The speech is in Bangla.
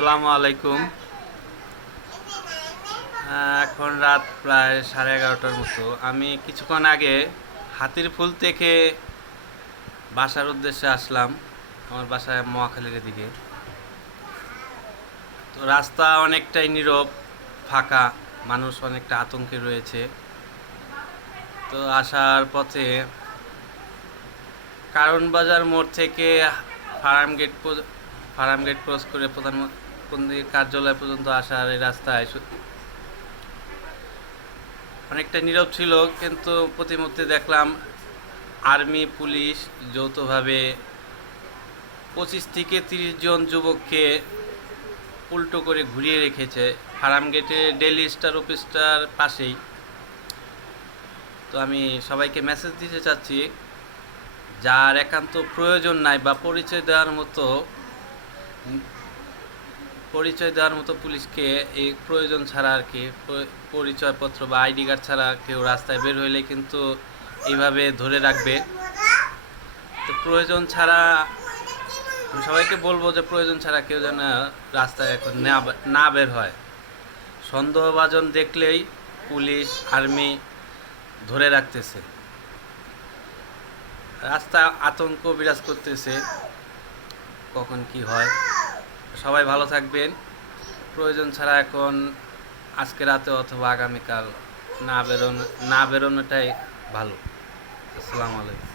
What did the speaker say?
আসসালামু আলাইকুম। এখন রাত প্রায় 11:30টার মতো। আমি কিছুক্ষণ আগে হাতিরপুল থেকে বাসার উদ্দেশ্যে আসলাম। আমার বাসায় মহাখালীর দিকে। তো রাস্তা অনেকটাই নীরব, ফাঁকা, মানুষ অনেকটা আতঙ্কে রয়েছে। তো আসার পথে কারণ বাজার মোড় থেকে farm gate farm gate cross করে প্রধানমন্ত্রী কার্যালয় পর্যন্ত আসার এই রাস্তায় অনেকটা নীরব ছিল, কিন্তু প্রতিমধ্যে দেখলাম আর্মি পুলিশ যৌথভাবে 25 থেকে 30 জন যুবককে উল্টো করে ঘুরিয়ে রেখেছে ফার্ম গেটে ডেইলি স্টার অফিসটার পাশেই। তো আমি সবাইকে মেসেজ দিতে চাচ্ছি, যার একান্ত প্রয়োজন নাই বা পরিচয় দেওয়ার মতো পুলিশকে এই প্রয়োজন ছাড়া আর কি, পরিচয়পত্র বা আইডি কার্ড ছাড়া কেউ রাস্তায় বের হইলে কিন্তু এইভাবে ধরে রাখবে। তো প্রয়োজন ছাড়া আমি সবাইকে বলবো যে প্রয়োজন ছাড়া কেউ যেন রাস্তায় এখন না বের হয়। সন্দেহভাজন দেখলেই পুলিশ আর্মি ধরে রাখতেছে, রাস্তা আতঙ্ক বিরাজ করতেছে, কখন কি হয়। সবাই ভালো থাকবেন। প্রয়োজন ছাড়া এখন আজকে রাতে অথবা আগামীকাল না বেরোনোটাই ভালো। আসসালামু আলাইকুম।